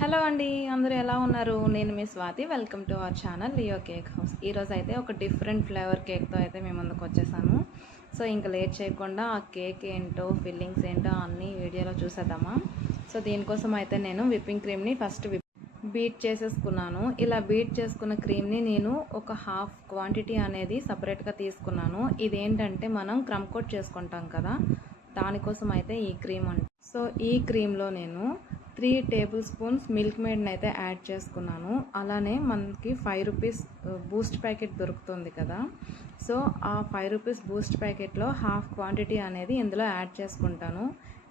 Hello అండి, అందరూ ఎలా ఉన్నారు? నేను మీ Swathi. Welcome to our channel Leo Cake House. ఈరోజు అయితే ఒక డిఫరెంట్ ఫ్లేవర్ కేక్తో అయితే మేము ముందుకు వచ్చేసాను. సో ఇంకా లేట్ చేయకుండా ఆ కేక్ ఏంటో, ఫిల్లింగ్స్ ఏంటో అన్నీ వీడియోలో చూసేద్దామా. సో దీనికోసం అయితే నేను విప్పింగ్ క్రీమ్ని ఫస్ట్ బీట్ చేసేసుకున్నాను. ఇలా బీట్ చేసుకున్న క్రీమ్ని నేను ఒక హాఫ్ క్వాంటిటీ అనేది సపరేట్గా తీసుకున్నాను. ఇదేంటంటే మనం క్రమ్ కోట్ చేసుకుంటాం కదా, దానికోసం అయితే ఈ క్రీమ్ సో ఈ క్రీమ్లో నేను 3 టేబుల్ స్పూన్స్ మిల్క్ మేడ్ని అయితే యాడ్ చేసుకున్నాను. అలానే మనకి 5 రూపీస్ బూస్ట్ ప్యాకెట్ దొరుకుతుంది కదా, సో ఆ 5 రూపీస్ బూస్ట్ ప్యాకెట్లో హాఫ్ క్వాంటిటీ అనేది ఇందులో యాడ్ చేసుకుంటాను.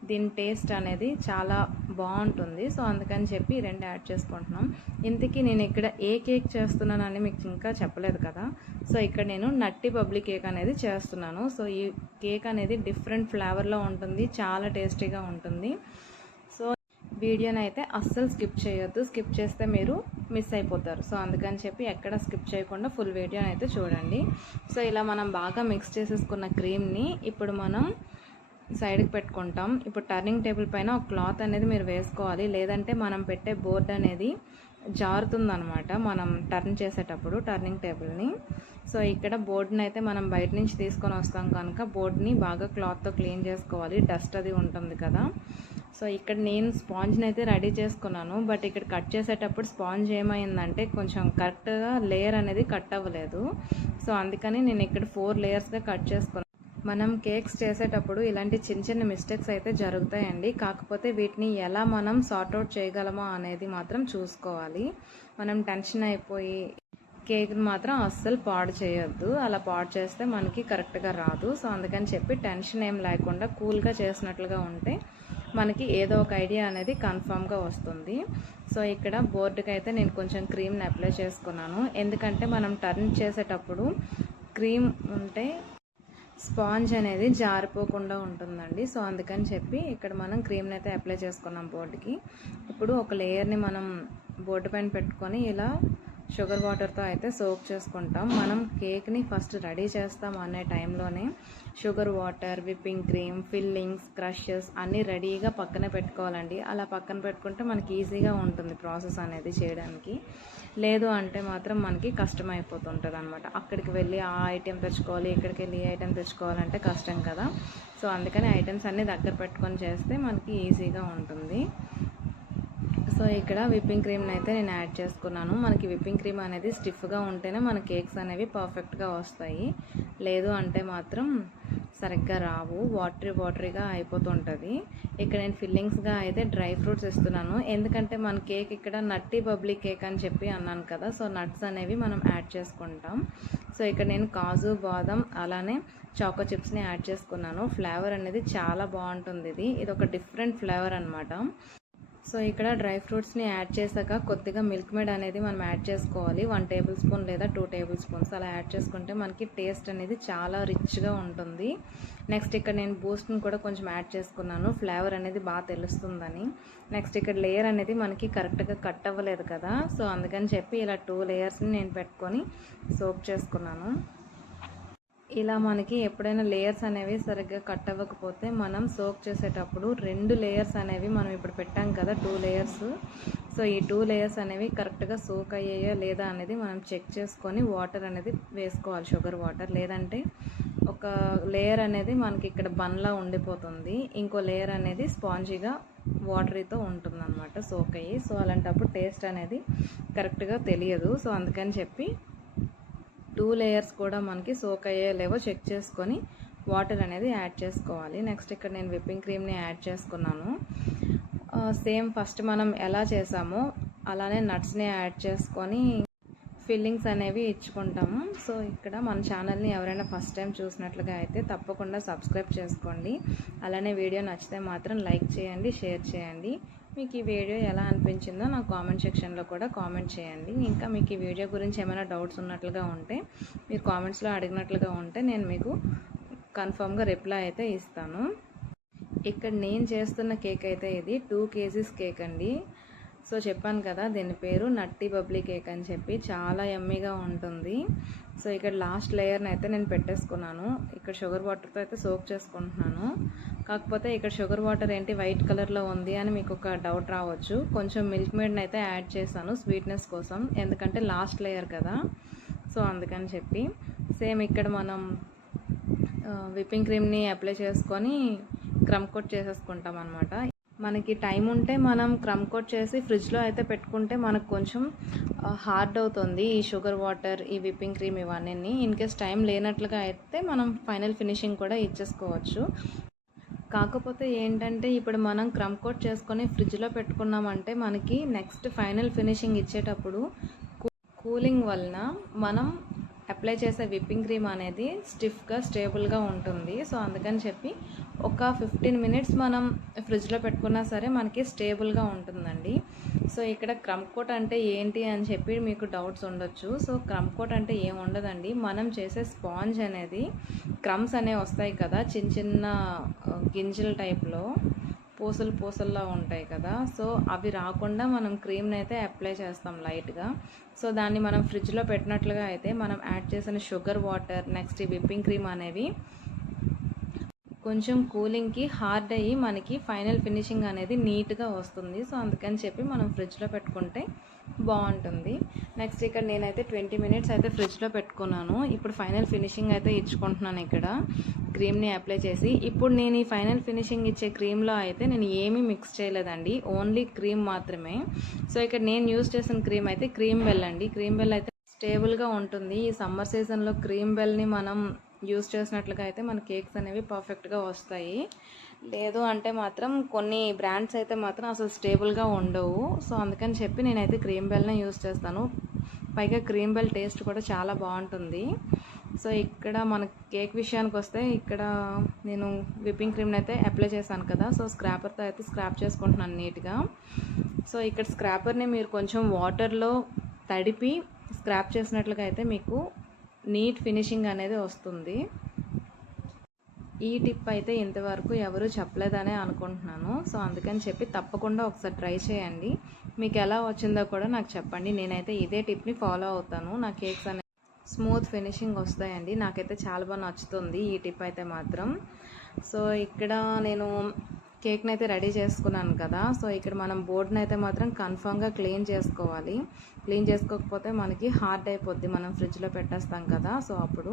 దీని టేస్ట్ అనేది చాలా బాగుంటుంది. సో అందుకని చెప్పి 2 యాడ్ చేసుకుంటున్నాం. ఇంతకీ నేను ఇక్కడ ఏ కేక్ చేస్తున్నానని మీకు ఇంకా చెప్పలేదు కదా. సో ఇక్కడ నేను నట్టి బబ్లీ కేక్ అనేది చేస్తున్నాను. సో ఈ కేక్ అనేది డిఫరెంట్ ఫ్లేవర్లో ఉంటుంది, చాలా టేస్టీగా ఉంటుంది. సో వీడియోని అయితే అస్సలు స్కిప్ చేయొద్దు, స్కిప్ చేస్తే మీరు మిస్ అయిపోతారు. సో అందుకని చెప్పి ఎక్కడ స్కిప్ చేయకుండా ఫుల్ వీడియోని అయితే చూడండి. సో ఇలా మనం బాగా మిక్స్ చేసేసుకున్న క్రీమ్ని ఇప్పుడు మనం సైడ్కి పెట్టుకుంటాం. ఇప్పుడు టర్నింగ్ టేబుల్ పైన ఒక క్లాత్ అనేది మీరు వేసుకోవాలి, లేదంటే మనం పెట్టే బోర్డ్ అనేది జారుతుందనమాట మనం టర్న్ చేసేటప్పుడు టర్నింగ్ టేబుల్ని. సో ఇక్కడ బోర్డుని అయితే మనం బయట నుంచి తీసుకొని వస్తాం కనుక బోర్డ్ని బాగా క్లాత్తో క్లీన్ చేసుకోవాలి, డస్ట్ అది ఉంటుంది కదా. సో ఇక్కడ నేను స్పాంజ్ని అయితే రెడీ చేసుకున్నాను, బట్ ఇక్కడ కట్ చేసేటప్పుడు స్పాంజ్ ఏమైందంటే కొంచెం కరెక్ట్గా లేయర్ అనేది కట్ అవ్వలేదు. సో అందుకని నేను ఇక్కడ 4 లేయర్స్గా కట్ చేసుకున్నాను. మనం కేక్స్ చేసేటప్పుడు ఇలాంటి చిన్న చిన్న మిస్టేక్స్ అయితే జరుగుతాయండి, కాకపోతే వీటిని ఎలా మనం సార్ట్అవుట్ చేయగలమో అనేది మాత్రం చూసుకోవాలి. మనం టెన్షన్ అయిపోయి కేక్ని మాత్రం అస్సలు పాడు చేయొద్దు, అలా పాడు చేస్తే మనకి కరెక్ట్గా రాదు. సో అందుకని చెప్పి టెన్షన్ ఏం లేకుండా కూల్గా చేసినట్లుగా ఉంటే మనకి ఏదో ఒక ఐడియా అనేది కన్ఫామ్గా వస్తుంది. సో ఇక్కడ బోర్డుకి అయితే నేను కొంచెం క్రీమ్ని అప్లై చేసుకున్నాను, ఎందుకంటే మనం టర్న్ చేసేటప్పుడు క్రీమ్ ఉంటే స్పాంజ్ అనేది జారిపోకుండా ఉంటుందండి. సో అందుకని చెప్పి ఇక్కడ మనం క్రీమ్ని అయితే అప్లై చేసుకున్నాం బోర్డుకి. ఇప్పుడు ఒక లేయర్ని మనం బోర్డు పైన పెట్టుకొని ఇలా షుగర్ వాటర్తో అయితే సోక్ చేసుకుంటాం. మనం కేక్ని ఫస్ట్ రెడీ చేస్తాం అనే టైంలోనే sugar water, whipping cream, fillings, crushes అన్నీ రెడీగా పక్కన పెట్టుకోవాలండి. అలా పక్కన పెట్టుకుంటే మనకి ఈజీగా ఉంటుంది ప్రాసెస్ అనేది చేయడానికి. లేదు అంటే మాత్రం మనకి కష్టం అయిపోతుంటుంది అనమాట. అక్కడికి వెళ్ళి ఆ ఐటెం తెచ్చుకోవాలి, ఇక్కడికి వెళ్ళి ఈ ఐటెం తెచ్చుకోవాలంటే కష్టం కదా. సో అందుకని ఐటమ్స్ అన్నీ దగ్గర పెట్టుకొని చేస్తే మనకి ఈజీగా ఉంటుంది. సో ఇక్కడ విప్పింగ్ క్రీమ్ని అయితే నేను యాడ్ చేసుకున్నాను. మనకి విప్పింగ్ క్రీమ్ అనేది స్టిఫ్గా ఉంటేనే మన కేక్స్ అనేవి పర్ఫెక్ట్గా వస్తాయి, లేదు అంటే మాత్రం సరిగ్గా రావు, వాటరీగా అయిపోతుంటుంది. ఇక్కడ నేను ఫిల్లింగ్స్గా అయితే డ్రై ఫ్రూట్స్ ఇస్తున్నాను, ఎందుకంటే మన కేక్ ఇక్కడ నట్టి బబ్లీ కేక్ అని చెప్పి అన్నాను కదా. సో నట్స్ అనేవి మనం యాడ్ చేసుకుంటాం. సో ఇక్కడ నేను కాజు, బాదం అలానే చాకో చిప్స్ని యాడ్ చేసుకున్నాను. ఫ్లేవర్ అనేది చాలా బాగుంటుంది, ఇది ఒక డిఫరెంట్ ఫ్లేవర్ అనమాట. సో ఇక్కడ డ్రై ఫ్రూట్స్ని యాడ్ చేశాక కొద్దిగా మిల్క్ మేడ్ అనేది మనం యాడ్ చేసుకోవాలి, 1 టేబుల్ స్పూన్ లేదా 2 టేబుల్ స్పూన్స్ అలా యాడ్ చేసుకుంటే మనకి టేస్ట్ అనేది చాలా రిచ్గా ఉంటుంది. నెక్స్ట్ ఇక్కడ నేను బూస్ట్ని కూడా కొంచెం యాడ్ చేసుకున్నాను, ఫ్లేవర్ అనేది బాగా తెలుస్తుందని. నెక్స్ట్ ఇక్కడ లేయర్ అనేది మనకి కరెక్ట్గా కట్ అవ్వలేదు కదా, సో అందుకని చెప్పి ఇలా 2 లేయర్స్ని నేను పెట్టుకొని సోక్ చేసుకున్నాను. ఇలా మనకి ఎప్పుడైనా లేయర్స్ అనేవి సరిగ్గా కట్ అవ్వకపోతే మనం సోక్ చేసేటప్పుడు 2 లేయర్స్ అనేవి మనం ఇప్పుడు పెట్టాం కదా, 2 లేయర్స్. సో ఈ 2 లేయర్స్ అనేవి కరెక్ట్గా సోక్ అయ్యాయో లేదా అనేది మనం చెక్ చేసుకొని వాటర్ అనేది వేసుకోవాలి, షుగర్ వాటర్. లేదంటే ఒక లేయర్ అనేది మనకి ఇక్కడ బన్లా ఉండిపోతుంది, ఇంకో లేయర్ అనేది స్పాంజీగా వాటరీతో ఉంటుందన్నమాట సోక్ అయ్యి. సో అలాంటప్పుడు టేస్ట్ అనేది కరెక్ట్గా తెలియదు. సో అందుకని చెప్పి 2 లేయర్స్ కూడా మనకి సోక్ అయ్యే లేవో చెక్ చేసుకొని వాటర్ అనేది యాడ్ చేసుకోవాలి. నెక్స్ట్ ఇక్కడ నేను విప్పింగ్ క్రీమ్ని యాడ్ చేసుకున్నాను. సేమ్ ఫస్ట్ మనం ఎలా చేసామో అలానే నట్స్ని యాడ్ చేసుకొని ఫిల్లింగ్స్ అనేవి ఇచ్చుకుంటాము. సో ఇక్కడ మన ఛానల్ని ఎవరైనా ఫస్ట్ టైం చూసినట్లుగా అయితే తప్పకుండా సబ్స్క్రైబ్ చేసుకోండి. అలానే వీడియో నచ్చితే మాత్రం లైక్ చేయండి, షేర్ చేయండి. మీకు ఈ వీడియో ఎలా అనిపించిందో నాకు కామెంట్ సెక్షన్లో కూడా కామెంట్ చేయండి. ఇంకా మీకు ఈ వీడియో గురించి ఏమైనా డౌట్స్ ఉన్నట్లుగా ఉంటే, మీరు కామెంట్స్లో అడిగినట్లుగా ఉంటే నేను మీకు కన్ఫామ్గా రిప్లై అయితే ఇస్తాను. ఇక్కడ నేను చేస్తున్న కేక్ అయితే ఇది 2 kgs కేక్ అండి. సో చెప్పాను కదా దీని పేరు నట్టి బబ్లీ కేక్ అని చెప్పి, చాలా యమ్మీగా ఉంటుంది. సో ఇక్కడ లాస్ట్ లేయర్ని అయితే నేను పెట్టేసుకున్నాను. ఇక్కడ షుగర్ వాటర్తో అయితే సోక్ చేసుకుంటున్నాను. కాకపోతే ఇక్కడ షుగర్ వాటర్ ఏంటి వైట్ కలర్లో ఉంది అని మీకు ఒక డౌట్ రావచ్చు. కొంచెం మిల్క్ మేడ్ని అయితే యాడ్ చేశాను స్వీట్నెస్ కోసం, ఎందుకంటే లాస్ట్ లేయర్ కదా, సో అందుకని చెప్పి. సేమ్ ఇక్కడ మనం విప్పింగ్ క్రీమ్ని అప్లై చేసుకొని క్రమ్ కోట్ చేసేసుకుంటాం అనమాట. మనకి టైం ఉంటే మనం క్రమ్ కోట్ చేసి ఫ్రిడ్జ్లో అయితే పెట్టుకుంటే మనకు కొంచెం హార్డ్ అవుతుంది ఈ షుగర్ వాటర్, ఈ విప్పింగ్ క్రీమ్ ఇవన్నీ. ఇన్ కేస్ టైం లేనట్లుగా అయితే మనం ఫైనల్ ఫినిషింగ్ కూడా ఇచ్చేసుకోవచ్చు. కాకపోతే ఏంటంటే ఇప్పుడు మనం క్రమ్ కోట్ చేసుకొని ఫ్రిడ్జ్లో పెట్టుకున్నామంటే మనకి నెక్స్ట్ ఫైనల్ ఫినిషింగ్ ఇచ్చేటప్పుడు కూలింగ్ వలన మనం అప్లై చేసే విప్పింగ్ క్రీమ్ అనేది స్టిఫ్గా స్టేబుల్గా ఉంటుంది. సో అందుకని చెప్పి ఒక 15 మినిట్స్ మనం ఫ్రిడ్జ్లో పెట్టుకున్నా సరే మనకి స్టేబుల్గా ఉంటుందండి. సో ఇక్కడ క్రమ్ కోట్ అంటే ఏంటి అని చెప్పి మీకు డౌట్స్ ఉండొచ్చు. సో క్రమ్ కోట్ అంటే ఏం ఉండదండి, మనం చేసే స్పాంజ్ అనేది క్రమ్స్ అనేవి వస్తాయి కదా, చిన్న చిన్న గింజల టైప్లో పూసల్లా ఉంటాయి కదా, సో అవి రాకుండా మనం క్రీమ్ని అయితే అప్లై చేస్తాం లైట్గా. సో దాన్ని మనం ఫ్రిడ్జ్లో పెట్టినట్లుగా అయితే మనం యాడ్ చేసిన షుగర్ వాటర్, నెక్స్ట్ ఈ విప్పింగ్ క్రీమ్ అనేవి కొంచెం కూలింగ్కి హార్డ్ అయ్యి మనకి ఫైనల్ ఫినిషింగ్ అనేది నీట్గా వస్తుంది. సో అందుకని చెప్పి మనం ఫ్రిడ్జ్లో పెట్టుకుంటే బాగుంటుంది. నెక్స్ట్ ఇక్కడ నేనైతే 20 మినిట్స్ అయితే ఫ్రిడ్జ్లో పెట్టుకున్నాను. ఇప్పుడు ఫైనల్ ఫినిషింగ్ అయితే ఇచ్చుకుంటున్నాను ఇక్కడ క్రీమ్ని అప్లై చేసి. ఇప్పుడు నేను ఈ ఫైనల్ ఫినిషింగ్ ఇచ్చే క్రీమ్లో అయితే నేను ఏమీ మిక్స్ చేయలేదండి, ఓన్లీ క్రీమ్ మాత్రమే. సో ఇక్కడ నేను యూజ్ చేసిన క్రీమ్ అయితే క్రీమ్ బెల్ అండి. క్రీమ్ బెల్ అయితే స్టేబుల్గా ఉంటుంది. ఈ సమ్మర్ సీజన్లో క్రీమ్ బెల్ని మనం యూజ్ చేసినట్లుగా అయితే మన కేక్స్ అనేవి పర్ఫెక్ట్గా వస్తాయి. లేదు అంటే మాత్రం కొన్ని బ్రాండ్స్ అయితే మాత్రం అసలు స్టేబుల్గా ఉండవు. సో అందుకని చెప్పి నేనైతే క్రీమ్ బెల్నే యూజ్ చేస్తాను. పైగా క్రీమ్ బెల్ టేస్ట్ కూడా చాలా బాగుంటుంది. సో ఇక్కడ మన కేక్ విషయానికి వస్తే ఇక్కడ నేను విప్పింగ్ క్రీమ్ని అయితే అప్లై చేశాను కదా, సో స్క్రాపర్తో అయితే స్క్రాప్ చేసుకుంటున్నాను నీట్గా. సో ఇక్కడ స్క్రాపర్ని మీరు కొంచెం వాటర్లో తడిపి స్క్రాప్ చేసినట్లుగా అయితే మీకు నీట్ ఫినిషింగ్ అనేది వస్తుంది. ఈ టిప్ అయితే ఇంతవరకు ఎవరు చెప్పలేదనే అనుకుంటున్నాను. సో అందుకని చెప్పి తప్పకుండా ఒకసారి ట్రై చేయండి. మీకు ఎలా వచ్చిందో కూడా నాకు చెప్పండి. నేనైతే ఇదే టిప్ని ఫాలో అవుతాను. నా కేక్స్ అనేవి స్మూత్ ఫినిషింగ్ వస్తాయండి. నాకైతే చాలా బాగా నచ్చుతుంది ఈ టిప్ అయితే మాత్రం. సో ఇక్కడ నేను కేక్ని అయితే రెడీ చేసుకున్నాను కదా, సో ఇక్కడ మనం బోర్డ్ని అయితే మాత్రం కన్ఫామ్గా క్లీన్ చేసుకోవాలి. క్లీన్ చేసుకోకపోతే మనకి హార్డ్ అయిపోద్ది, మనం ఫ్రిడ్జ్లో పెట్టేస్తాం కదా. సో అప్పుడు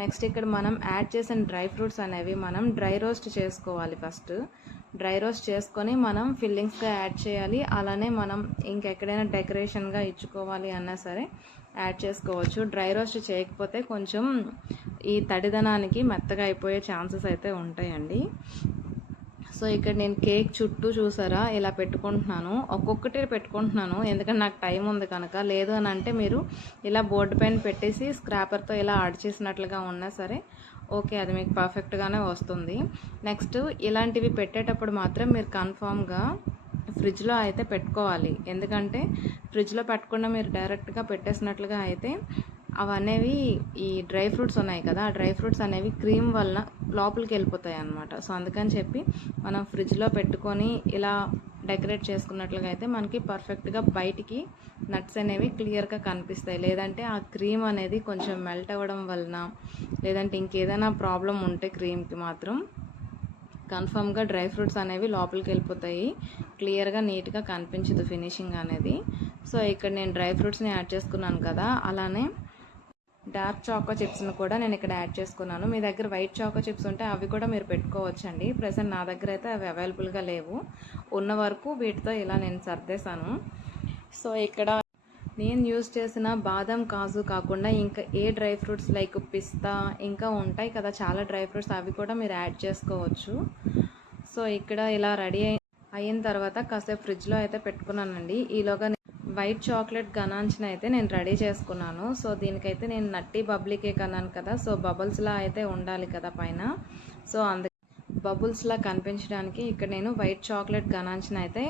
నెక్స్ట్ ఇక్కడ మనం యాడ్ చేసిన డ్రై ఫ్రూట్స్ అనేవి మనం డ్రై రోస్ట్ చేసుకోవాలి. ఫస్ట్ డ్రై రోస్ట్ చేసుకొని మనం ఫిల్లింగ్స్గా యాడ్ చేయాలి. అలానే మనం ఇంకెక్కడైనా డెకరేషన్గా ఇచ్చుకోవాలి అన్నా సరే యాడ్ చేసుకోవచ్చు. డ్రై రోస్ట్ చేయకపోతే కొంచెం ఈ తడిదనానికి మెత్తగా అయిపోయే ఛాన్సెస్ అయితే ఉంటాయండి. సో ఇక్కడ నేను కేక్ చుట్టూ చూసారా ఇలా పెట్టుకుంటున్నాను, ఒక్కొక్కటి పెట్టుకుంటున్నాను ఎందుకంటే నాకు టైం ఉంది కనుక. లేదు అని అంటే మీరు ఇలా బోర్డు పైన పెట్టేసి స్క్రాపర్తో ఇలా అడిచేసినట్లుగా ఉన్నా సరే ఓకే, అది మీకు పర్ఫెక్ట్గానే వస్తుంది. నెక్స్ట్ ఇలాంటివి పెట్టేటప్పుడు మాత్రం మీరు కన్ఫామ్గా ఫ్రిడ్జ్లో అయితే పెట్టుకోవాలి. ఎందుకంటే ఫ్రిడ్జ్లో పెట్టకుండా మీరు డైరెక్ట్గా పెట్టేసినట్లుగా అయితే అవనేవి ఈ డ్రై ఫ్రూట్స్ ఉన్నాయి కదా, ఆ డ్రై ఫ్రూట్స్ అనేవి క్రీమ్ వల్ల లోపలికి వెళ్ళిపోతాయి అన్నమాట. సో అందుకని చెప్పి మనం ఫ్రిడ్జ్లో పెట్టుకొని ఇలా డెకరేట్ చేసుకున్నట్లుగా అయితే మనకి పర్ఫెక్ట్గా బయటికి నట్స్ అనేవి క్లియర్గా కనిపిస్తాయి. లేదంటే ఆ క్రీమ్ అనేది కొంచెం మెల్ట్ అవ్వడం వలన లేదంటే ఇంకేదైనా ప్రాబ్లం ఉంటే క్రీమ్కి మాత్రం కన్ఫామ్గా డ్రై ఫ్రూట్స్ అనేవి లోపలికి వెళ్ళిపోతాయి, క్లియర్గా నీట్గా కనిపించదు ఫినిషింగ్ అనేది. సో ఇక్కడ నేను డ్రై ఫ్రూట్స్ని యాడ్ చేసుకున్నాను కదా, అలానే డార్క్ చాకో చిప్స్ని కూడా నేను ఇక్కడ యాడ్ చేసుకున్నాను. మీ దగ్గర వైట్ చాకో చిప్స్ ఉంటే అవి కూడా మీరు పెట్టుకోవచ్చండి. ప్రెసెంట్ నా దగ్గర అయితే అవి అవైలబుల్గా లేవు, ఉన్న వరకు వీటితో ఇలా నేను సర్దేశాను. సో ఇక్కడ నేను యూజ్ చేసిన బాదం కాజు కాకుండా ఇంకా ఏ డ్రై ఫ్రూట్స్ లైక్ పిస్తా ఇంకా ఉంటాయి కదా చాలా డ్రై ఫ్రూట్స్, అవి కూడా మీరు యాడ్ చేసుకోవచ్చు. సో ఇక్కడ ఇలా రెడీ అయిన తర్వాత కాసేపు ఫ్రిడ్జ్లో అయితే పెట్టుకున్నానండి. ఈలోగా వైట్ చాక్లెట్ గనాంచ్ని అయితే నేను రెడీ చేసుకున్నాను. సో దీనికైతే నేను నట్టి బబ్లీ కేక్ అన్నాను కదా, సో బబుల్స్లా అయితే ఉండాలి కదా పైన. సో అందుకే బబుల్స్లా కనిపించడానికి ఇక్కడ నేను వైట్ చాక్లెట్ గనాంచ్ని అయితే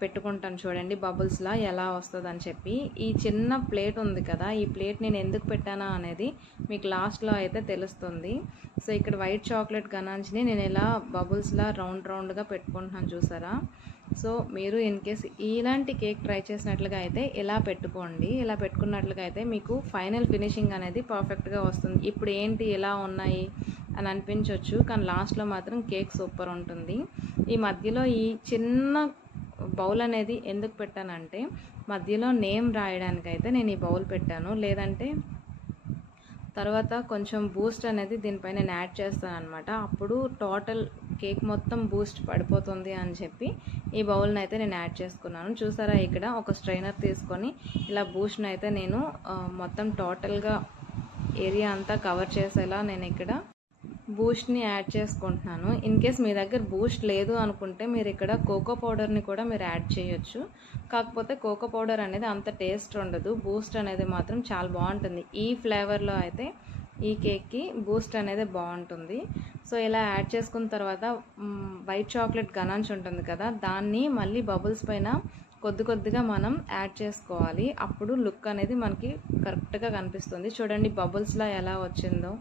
పెట్టుకుంటాను. చూడండి బబుల్స్లా ఎలా వస్తుంది అని చెప్పి. ఈ చిన్న ప్లేట్ ఉంది కదా, ఈ ప్లేట్ నేను ఎందుకు పెట్టానా అనేది మీకు లాస్ట్లో అయితే తెలుస్తుంది. సో ఇక్కడ వైట్ చాక్లెట్ గనాంచ్ని నేను ఇలా బబుల్స్లా రౌండ్గా పెట్టుకుంటున్నాను చూసారా. సో మీరు ఇన్ కేస్ ఇలాంటి కేక్ ట్రై చేసినట్లుగా అయితే ఇలా పెట్టుకోండి. ఇలా పెట్టుకున్నట్లుగా అయితే మీకు ఫైనల్ ఫినిషింగ్ అనేది పర్ఫెక్ట్గా వస్తుంది. ఇప్పుడు ఏంటి ఇలా ఉన్నాయి అని అనిపించవచ్చు, కానీ లాస్ట్లో మాత్రం కేక్ సూపర్ ఉంటుంది. ఈ మధ్యలో ఈ చిన్న బౌల్ అనేది ఎందుకు పెట్టానంటే మధ్యలో నేమ్ రాయడానికైతే నేను ఈ బౌల్ పెట్టాను. లేదంటే తర్వాత కొంచెం బూస్ట్ అనేది దీనిపైన నేను యాడ్ చేస్తాను అనమాట. అప్పుడు టోటల్ కేక్ మొత్తం బూస్ట్ పడిపోతుంది అని చెప్పి ఈ బౌల్ని అయితే నేను యాడ్ చేసుకున్నాను. చూసారా, ఇక్కడ ఒక స్ట్రైనర్ తీసుకొని ఇలా బూస్ట్ని అయితే నేను మొత్తం టోటల్గా ఏరియా అంతా కవర్ చేసేలా నేను ఇక్కడ బూస్ట్ని యాడ్ చేసుకుంటున్నాను. ఇన్ కేస్ మీ దగ్గర బూస్ట్ లేదు అనుకుంటే మీరు ఇక్కడ కోకో పౌడర్ని కూడా మీరు యాడ్ చేయొచ్చు. కాకపోతే కోకో పౌడర్ అనేది అంత టేస్ట్ ఉండదు, బూస్ట్ అనేది మాత్రం చాలా బాగుంటుంది. ఈ ఫ్లేవర్లో అయితే ఈ కేక్కి బూస్ట్ అనేది బాగుంటుంది. సో ఇలా యాడ్ చేసుకున్న తర్వాత వైట్ చాక్లెట్ గనాంచ్ ఉంటుంది కదా, దాన్ని మళ్ళీ బబుల్స్ పైన కొద్దిగా మనం యాడ్ చేసుకోవాలి. అప్పుడు లుక్ అనేది మనకి కరెక్ట్గా కనిపిస్తుంది. చూడండి బబుల్స్లా ఎలా వచ్చిందో.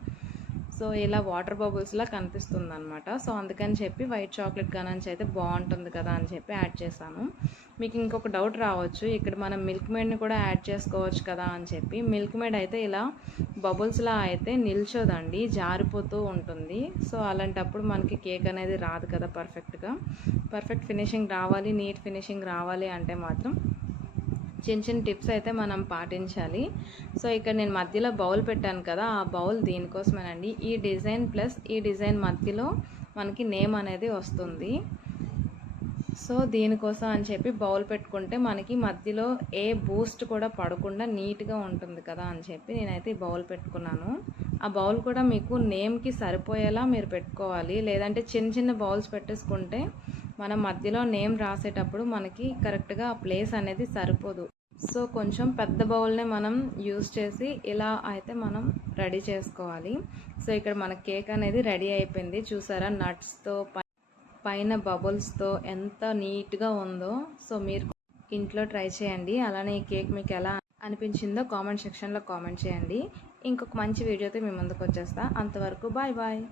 సో ఇలా వాటర్ బబుల్స్లా కనిపిస్తుంది అనమాట. సో అందుకని చెప్పి వైట్ చాక్లెట్ గనాంచ్ అయితే బాగుంటుంది కదా అని చెప్పి యాడ్ చేశాను. మీకు ఇంకొక డౌట్ రావచ్చు, ఇక్కడ మనం మిల్క్ మేడ్ని కూడా యాడ్ చేసుకోవచ్చు కదా అని చెప్పి. మిల్క్ మేడ్ అయితే ఇలా బబుల్స్లా అయితే నిల్చోదండి, జారిపోతూ ఉంటుంది. సో అలాంటప్పుడు మనకి కేక్ అనేది రాదు కదా పర్ఫెక్ట్ ఫినిషింగ్ రావాలి, నీట్ ఫినిషింగ్ రావాలి అంటే మాత్రం చిన్న టిప్స్ అయితే మనం పాటించాలి. సో ఇక్కడ నేను మధ్యలో బౌల్ పెట్టాను కదా, ఆ బౌల్ దీనికోసమేనండి. ఈ డిజైన్ ప్లస్ ఈ డిజైన్ మధ్యలో మనకి నేమ్ అనేది వస్తుంది. సో దీనికోసం అని చెప్పి బౌల్ పెట్టుకుంటే మనకి మధ్యలో ఏ బూస్ట్ కూడా పడకుండా నీట్గా ఉంటుంది కదా అని చెప్పి నేనైతే ఈ బౌల్ పెట్టుకున్నాను. ఆ బౌల్ కూడా మీకు నేమ్కి సరిపోయేలా మీరు పెట్టుకోవాలి. లేదంటే చిన్న బౌల్స్ పెట్టేసుకుంటే మనం మధ్యలో నేమ్ రాసేటప్పుడు మనకి కరెక్ట్గా ఆ ప్లేస్ అనేది సరిపోదు. సో కొంచెం పెద్ద బౌల్నే మనం యూస్ చేసి ఇలా అయితే మనం రెడీ చేసుకోవాలి. సో ఇక్కడ మన కేక్ అనేది రెడీ అయిపోయింది. చూసారా, నట్స్తో పైన బబుల్స్తో ఎంత నీట్గా ఉందో. సో మీరు ఇంట్లో ట్రై చేయండి. అలానే ఈ కేక్ మీకు ఎలా అనిపించిందో కామెంట్ సెక్షన్లో కామెంట్ చేయండి. ఇంకొక మంచి వీడియోతో మీ ముందుకు వచ్చేస్తా. అంతవరకు బాయ్.